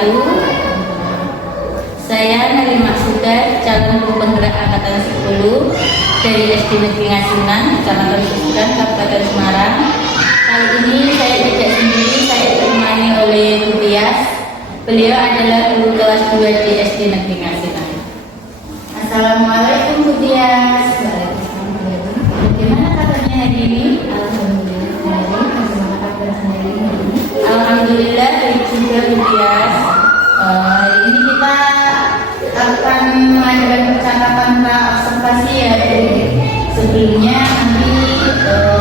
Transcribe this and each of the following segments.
wabarakatuh. Saya Nari Maksuda, calon guru penggerak angkatan 10 dari SD Negeri Ngasinan, Kecamatan Susukan, Kabupaten Semarang. Kali ini saya tidak sendiri, saya ditemani oleh Bu Tias. Beliau adalah guru kelas 2 di SD Negeri Ngasinan. Assalamualaikum Bu Tias. Bagaimana kabarnya hari ini? Alhamdulillah baik juga Bu Tias. Hari ini kita akan mengadakan percakapan observasi ya Bu. Sebelumnya nanti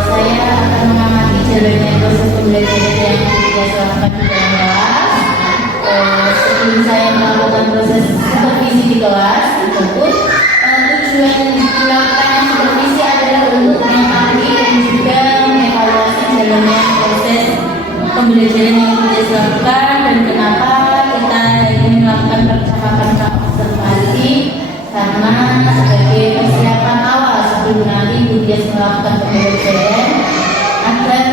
saya akan mengamati jalannya proses pembelajaran yang Tias lakukan di dalam kelas. Sebelum saya melakukan proses supervisi di kelas, tersebut tujuan melakukan supervisi adalah untuk mengamati dan juga mengevaluasi jalannya proses pembelajaran yang Tias lakukan dan kenapa kita ingin melakukan percakapan observasi, karena sebagai persiapan awal sebelum nanti Bu Tias melakukan pembelajaran agar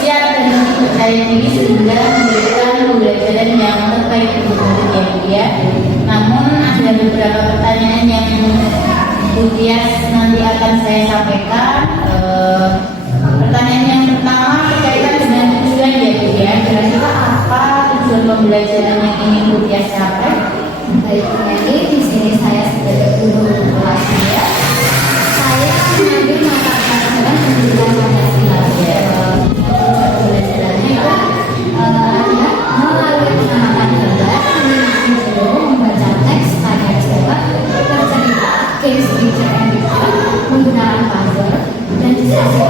siap dan lebih percaya diri sehingga memberikan pembelajaran yang terbaik untuk murid ya. Namun ada beberapa pertanyaan yang Bu Tias nanti akan saya sampaikan. Pertanyaan yang pertama berkaitan dengan tujuan ya Bu ya. Kira-kira apa tujuan pembelajaran yang ingin Bu Tias capai? Baik, jadi di sini saya sebagai guru kelas ya. Saya mengambil mata pelajaran pendidikan Pancasila. Pembelajarannya adalah melalui pengamatan gambar, video, membaca teks, tanya jawab, bercerita, games BCM, menggunakan puzzle dan diskusi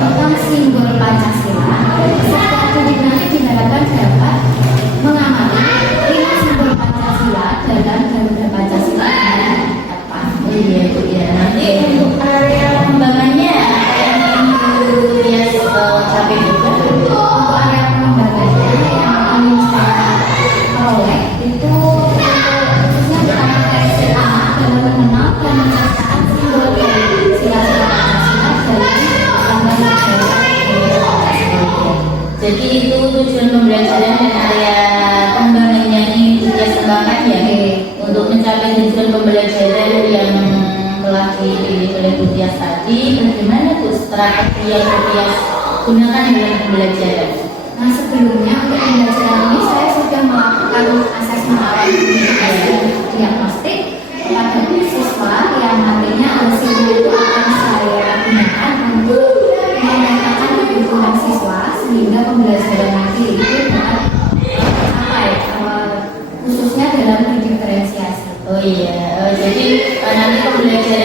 tentang simbol Pancasila. Serta aktivitas nanti diharapkan dapat mengamati 5 simbol Pancasila dalam Garuda Pancasila dengan tepat. Iya Bu ya. Nanti untuk area pengembangannya apa yang ingin Bu Tias capai juga? Untuk area pengembangannya yang ingin saya peroleh itu khususnya pertama kali pertama dalam mengenal dan menceritakan simbol dari sila-sila Pancasila dalam lembaga negara. Jadi itu tujuan pembelajaran dan area pengembangan yang ingin Bu Tias kembangkan ya. Untuk mencapai tujuan pembelajaran yang telah dipilih oleh Bu Tias tadi, bagaimana Bu strategi yang Bu Tias gunakan dalam pembelajaran? Nah, sebelumnya untuk pembelajaran ini saya sudah melakukan asesmen awal diagnostik kepada siswa yang nantinya hasilnya itu akan saya gunakan untuk memetakan kebutuhan siswa sehingga pembelajaran nanti itu dapat tercapai, khususnya dalam diferensiasi. Oh iya, jadi nanti pembelajaran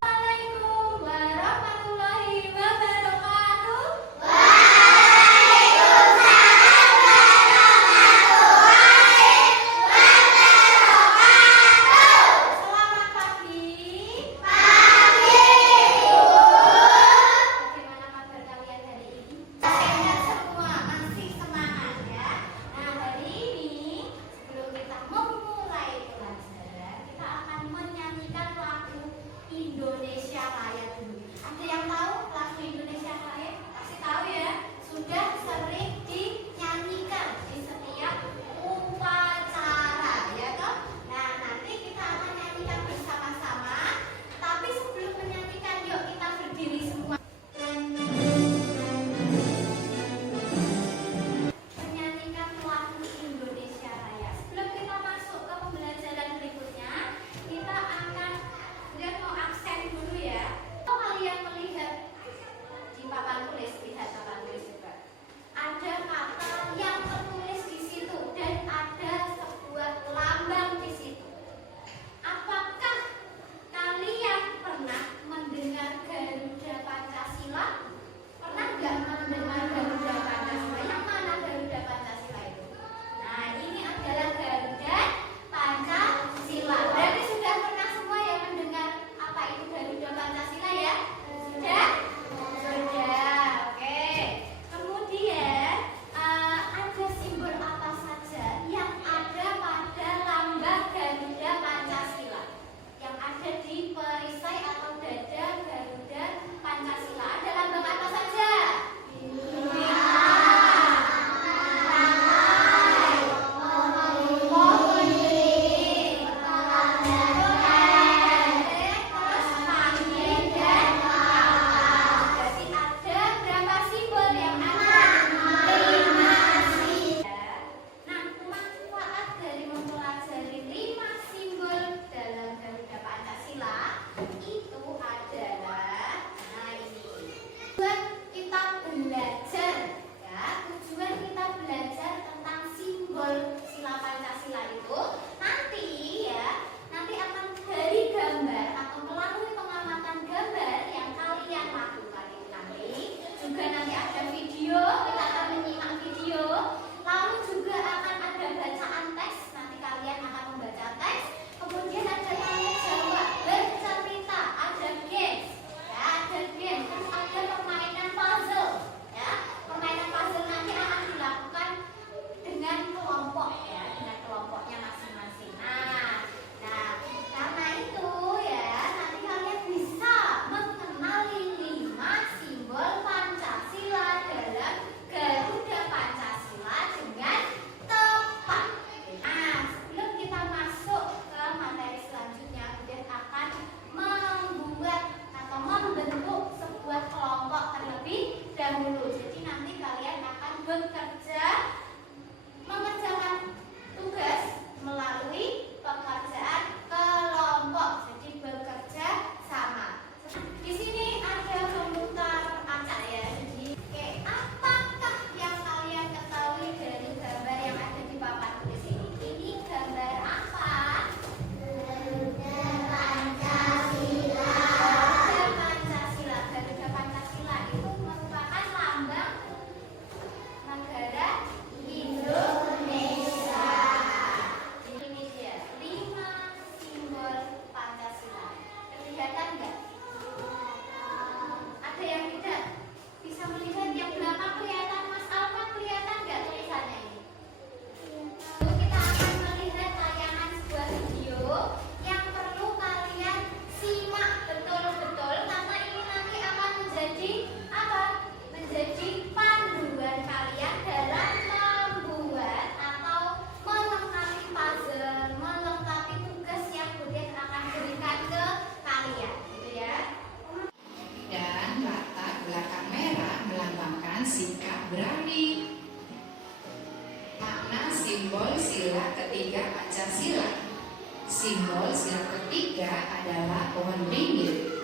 Simbol sila ketiga adalah pohon beringin.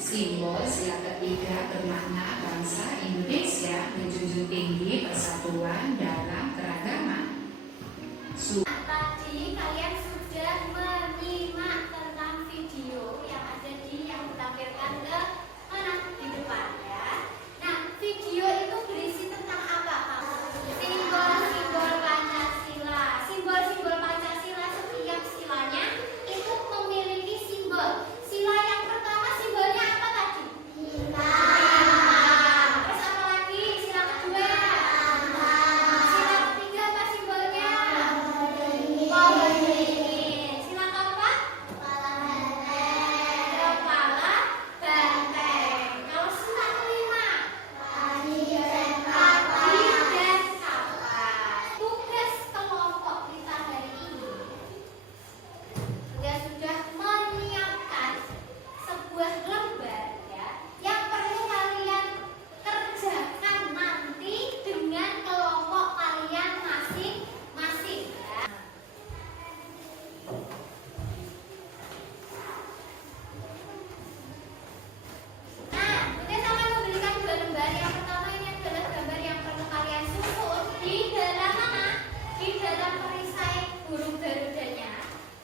Simbol sila ketiga bermakna bangsa Indonesia menjunjung tinggi persatuan dalam keragaman. Tadi kalian sudah menyimak tentang video yang ada yang ditampilkan ke mana di depan ya. Nah, video itu berisi tentang apa? Simbol-simbol Pancasila. Simbol-simbol Pancasila, setiap silanya itu memiliki simbol. Sila yang pertama simbolnya apa tadi? Terus apa lagi? Sila kedua. Sila ketiga apa simbolnya? Pohon beringin. Sila keempat? Kepala banteng. Kalau sila kelima? Tadi dan kapas. Tugas kelompok kita hari ini sudah menyiapkan sebuah lembar ya, yang perlu kalian kerjakan nanti dengan kelompok kalian masing-masing ya. Nah, tugas akan memberikan dua lembar. Yang pertama ini adalah gambar yang perlu kalian susun di dalam mana? Di dalam perisai burung garudanya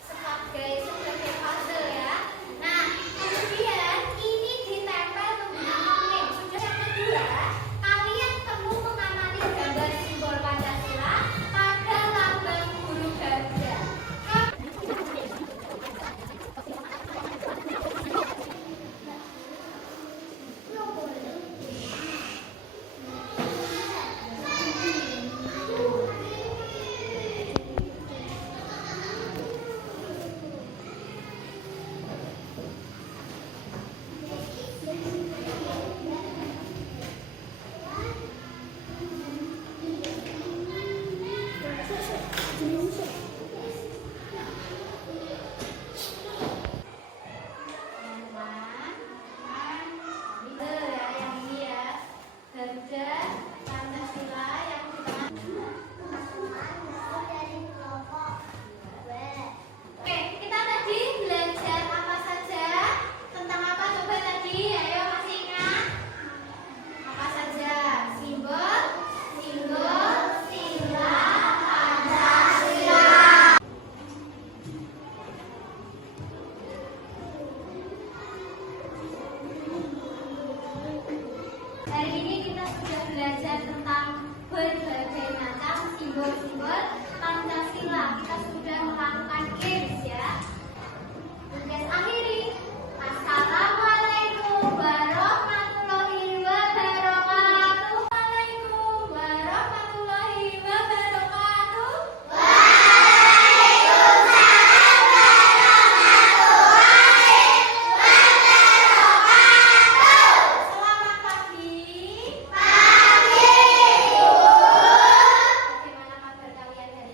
sebagai puzzle ya. Nah, kemudian ini ditempel menggunakan lem. Sudah yang kedua, kalian perlu mengamati gambar simbol Pancasila pada lambang burung garuda. Yang ini ya, Garuda Pancasila yang di tengah. Oke, kita tadi belajar apa saja? Tentang apa coba tadi? Ayo masih ingat? Apa saja? Simbol, sila, Pancasila. Hari ini kita sudah belajar tentang berbagai macam simbol-simbol Pancasila. Kita sudah melakukan games ya. Tugas akhiri. Assalamualaikum warahmatullahi wabarakatuh. Waalaikumsalam warahmatullahi wabarakatuh. Selamat pagi. Bagaimana kabar kalian hari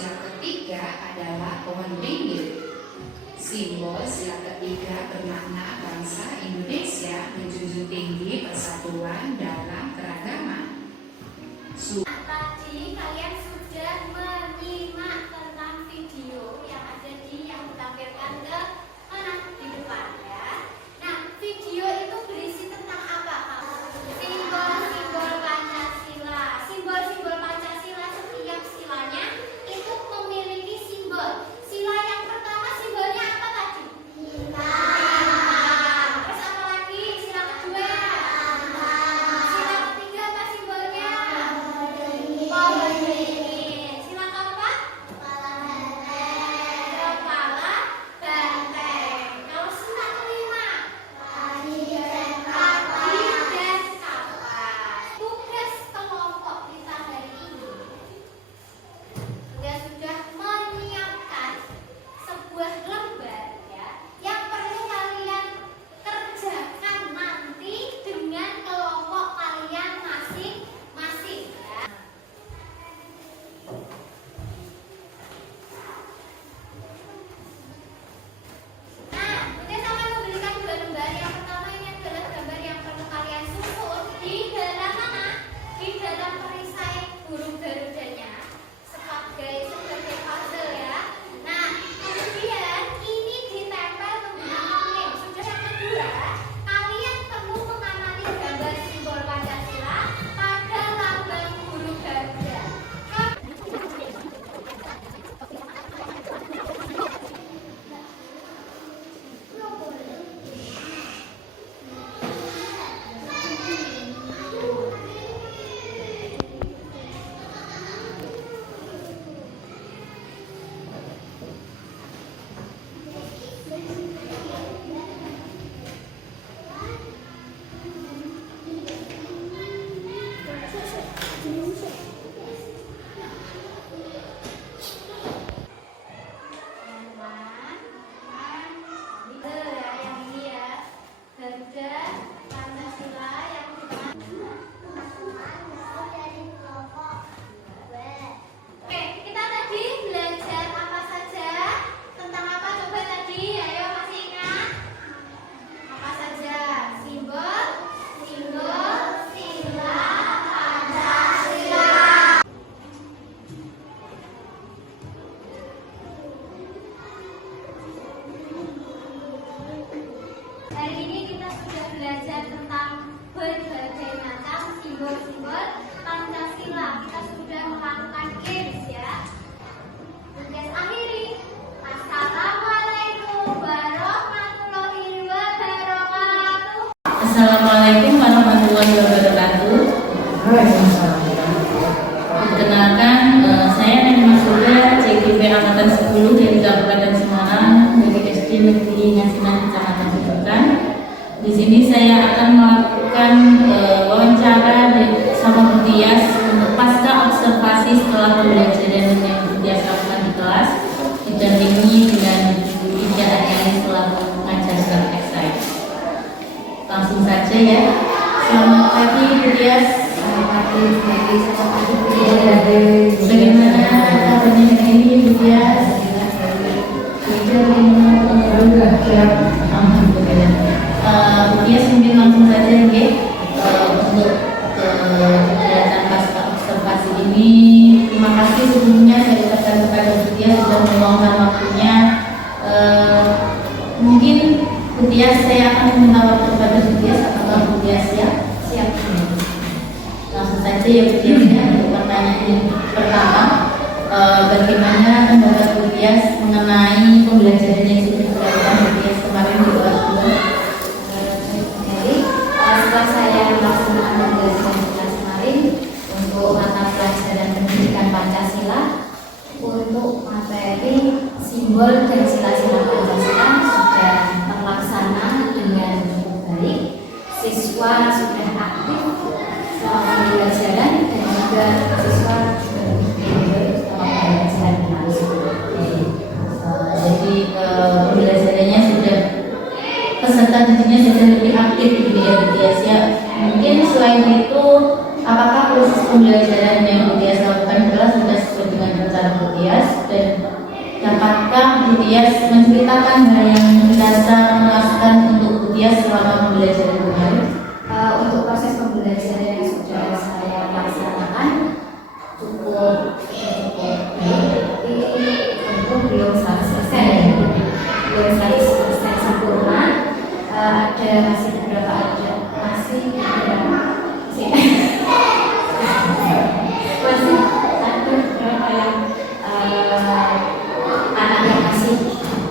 yang ketiga adalah pohon ringgit. Simbol yang ketiga bermakna bangsa Indonesia menjunjung tinggi persatuan dalam keragaman. Tadi kalian sudah menyimak tentang video yang ada yang ditampilkan ke mana di depan ya. Nah, video itu berisi tentang apa, Kak? Simbol-simbol Pancasila. Simbol-simbol Pancasila, setiap silanya itu memiliki simbol. Sila yang pertama simbolnya apa tadi? Bintang. Terus apa lagi? Sila kedua. Sila ketiga apa simbolnya? Pohon beringin. Sila keempat? Kepala banteng. Kalau sila kelima? Padi dan kapas. Tugas kelompok kita hari ini sudah menyiapkan sebuah lembar ya, yang perlu kalian kerjakan nanti dengan kelompok kalian masing-masing ya. Nah, kita sama memberikan dua lembar. Yang pertama ini adalah gambar yang perlu kalian susun di dalam mana? Di dalam perisai burung garudanya sebagai puzzle ya. Nah, kemudian ini ditempel menggunakan lem. Sudah yang kedua, kalian perlu mengamati gambar simbol Pancasila pada lambang burung garuda. Yang ini ya, Garuda Pancasila yang Oke, kita tadi belajar apa saja? Tentang apa coba tadi? Ayo masih ingat? Apa saja? Simbol, sila Pancasila. Hari ini kita sudah belajar tentang berbagai macam simbol-simbol Pancasila. Kita sudah melakukan games ya. Tugas akhiri. Assalamualaikum warahmatullahi wabarakatuh. Assalamualaikum warahmatullahi wabarakatuh. Perkenalkan, saya Nani Masuda, CGP Angkatan 10 dari Kabupaten Semarang, dari SD Negeri Ngasinan, Kecamatan Sudukan. Di sini saya akan melakukan wawancara sama Bu Tias untuk pasca observasi setelah pembelajaran yang Bu Tias lakukan di kelas, didampingi dengan Bu Ida Aryani selaku mengajarkan esai. Langsung saja ya. Selamat pagi Bu Tias. Selamat pagi Bu Tias. Bagaimana kabarnya hari ini Bu Tias? Alhamdulillah. Bu Tias mungkin langsung saja ya, untuk kegiatan pasca observasi ini. Terima kasih sebelumnya saya ucapkan kepada Bu Tias sudah meluangkan waktunya. Mungkin Bu Tias saya akan meminta waktu kepada Bu Tias, apakah Bu Tias siap? Siap. Langsung saja ya Bu Tias ya, untuk pertanyaan yang pertama, bagaimana pendapat Bu Tias mengenai pembelajaran yang sudah dilakukan Bu Tias kemarin di kelas 2? Baik, setelah saya melaksanakan pembelajaran di kelas kemarin untuk mata pelajaran pendidikan Pancasila, untuk materi simbol dan sila-sila Pancasila sudah terlaksana dengan cukup baik. Siswa sudah aktif selama pembelajaran dan juga siswa sudah lebih selama pembelajaran berlangsung. Jadi pembelajarannya sudah, peserta didiknya sudah lebih aktif gitu ya Bu Tias ya. Mungkin selain itu, apakah proses pembelajaran yang Bu Tias lakukan di kelas sudah sesuai dengan rencana Bu Tias? dan dapatkah Bu Tias menceritakan hal yang dirasa memuaskan untuk Bu Tias selama pembelajaran kemarin? Untuk proses pembelajaran yang sudah saya laksanakan cukup baik, tapi tentu belum 100% ya, belum 100% sempurna. Ada masih beberapa masih ada beberapa yang anak yang masih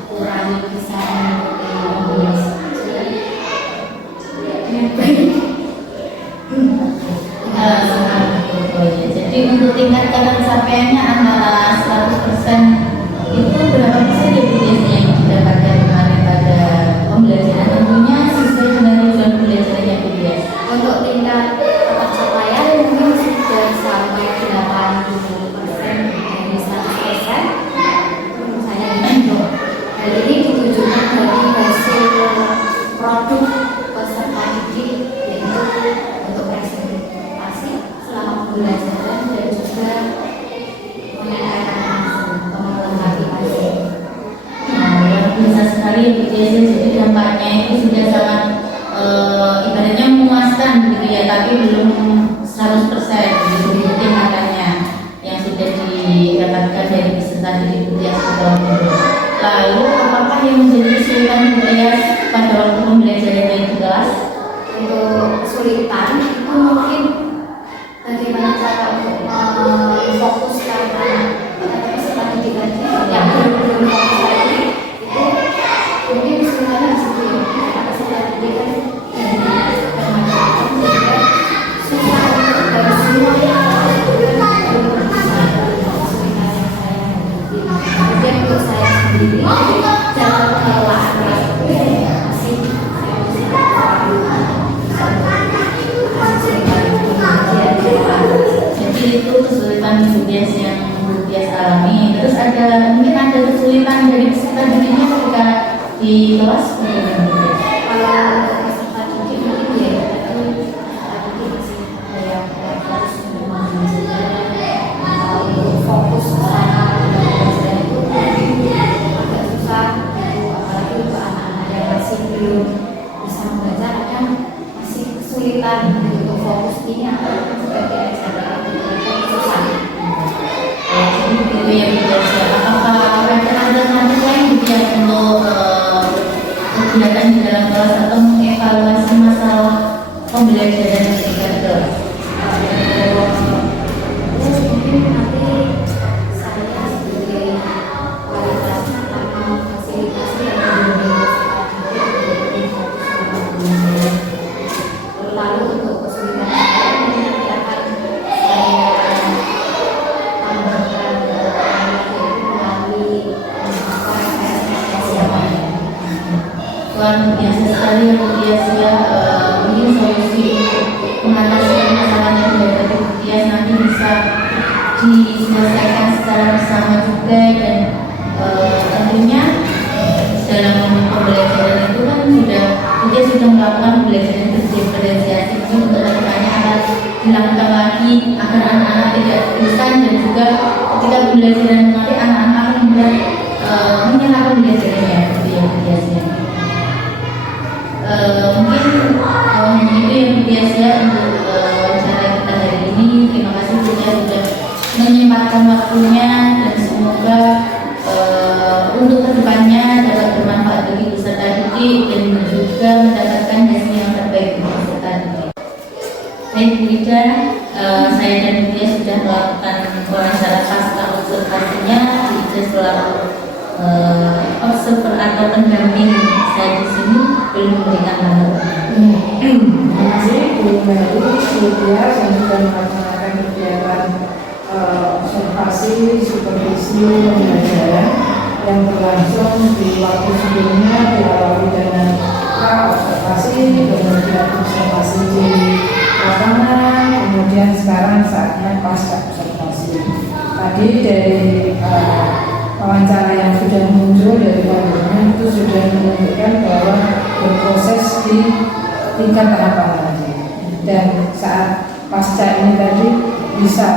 kurang bisa mengikuti Jadi untuk tingkat ketercapaiannya antara 100% itu berapa persen ya Bu Tias yang didapatkan kemarin pada pembelajaran, tentunya sesuai dengan tujuan pembelajarannya Bu Tias? untuk tingkat pencapaian mungkin sudah sampai 80% dari 100%. Menurut saya untuk hal ini ditujukan dari hasil produk peserta didik, yaitu untuk presentasi selama pembelajaran dan juga menyampaikan atau melengkapi hasil. Luar biasa sekali ya Bu Tias, jadi dampaknya itu sudah sangat ibaratnya memuaskan gitu ya, tapi belum 100% gitu tingkatannya yang sudah didapatkan dari peserta didik Bu Tias itu. Lalu apakah yang menjadi kesulitan Bu Tias pada waktu pembelajarannya di kelas? Untuk kesulitan itu mungkin bagaimana cara untuk memfokuskan peserta didik tadi yang belum fokus tadi, itu mungkin kesulitannya di situ ya, karena peserta didik kan bermacam-macam sehingga susah untuk dari semuanya kesulitan yang saya hadapi. Kemudian untuk saya sendiri cara pengelolaan masih Jadi itu kesulitan Bu Tias yang Bu Tias alami. Terus mungkin ada kesulitan dari peserta didiknya ketika di kelas bagaimana Bu Tias? kalau peserta didik mungkin ya itu peserta didik masih ada yang harus untuk fokus sama belajar itu agak susah gitu, apalagi untuk anak-anak yang masih belum bisa membaca kadang masih kesulitan untuk fokus ini atau sebagai ajaran itu susah. Jadi begitu ya Bu Tias ya. Apakah ada alternatif lain Bu Tias untuk kegiatan di dalam kelas atau mengevaluasi masalah pembelajaran di tingkat kelas? Mungkin nanti saya sebagai wali kelas akan memfasilitasi yang lalu untuk kesulitan ini nanti akan saya tambahkan melalui referensi. Luar biasa sekali ya Bu Tias ya. Mungkin solusi mengatasi masalah yang dihadapi Bu Tias nanti bisa diselesaikan secara bersama juga, dan tentunya dalam pembelajaran itu kan Bu Tias sudah melakukan pembelajaran berdiferensiasi untuk kedepannya akan dilakukan lagi agar anak-anak tidak bosan, dan juga ketika pembelajaran nanti anak-anak akan mudah menyerap pembelajarannya gitu ya Bu Tias ya. Mungkin itu yang Bu Tias ya untuk wawancara kita hari ini. Terima kasih Bu Tias sudah menyempatkan waktunya, dan semoga untuk kedepannya dapat bermanfaat bagi peserta didik dan juga mendapatkan hasil yang terbaik untuk peserta didik. Baik Bu Ida, saya dan Bu Tias sudah melakukan wawancara pasca observasinya. Bu Ida selaku observer atau pendamping saya di sini belum memberikan tanggapan. Terima kasih Bu Mary, Bu Tias yang sudah melaksanakan kegiatan observasi supervisi pembelajaran yang berlangsung di waktu sebelumnya, diawali dengan pra-observasi, kemudian observasi di lapangan, kemudian sekarang saatnya pasca observasi. Tadi dari wawancara yang sudah muncul dari pandangan itu sudah menunjukkan bahwa berproses di tingkat tahapan lagi, dan saat pasca ini tadi bisa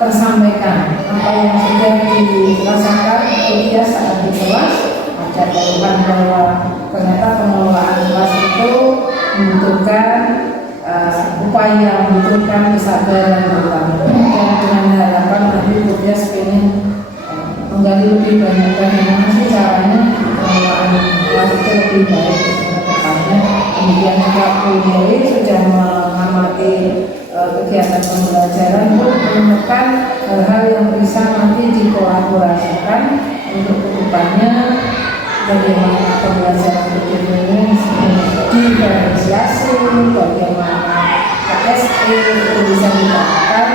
tersampaikan apa yang sudah dirasakan dia saat di kelas. Ada keluhan bahwa ternyata pengelolaan kelas itu membutuhkan upaya, membutuhkan kesabaran bersama. Dan dengan harapan nanti Budias pengen menggali lebih banyak bagaimana sih caranya pengelolaan kelas itu lebih baik ke depannya. Kemudian juga Budias sudah mengamati kegiatan pembelajaran pun menemukan hal-hal yang bisa nanti dikolaborasikan untuk kedepannya. Bagaimana pembelajaran ini diferensiasi, bagaimana KSE itu bisa diterapkan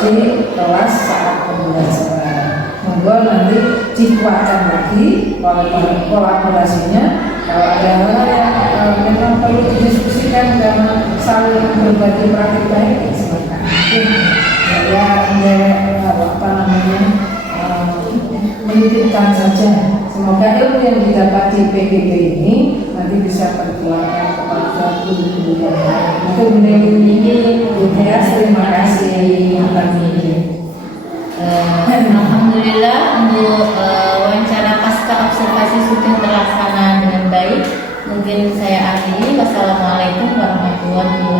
di kelas saat pembelajaran. Monggo nanti dikuatkan lagi kolaborasinya. Kalau ada hal yang memang perlu didiskusikan karena saling berbagi praktik baik, silakan. Menitipkan saja. Semoga ilmu yang didapat di PGB ini nanti bisa berkelanjutan kepada guru-guru yang lain. Itu ini Budias, terima kasih atas ini. Alhamdulillah untuk wawancara pasca observasi sudah terlaksana dengan baik. Mungkin saya akhiri. Wassalamualaikum warahmatullahi wabarakatuh.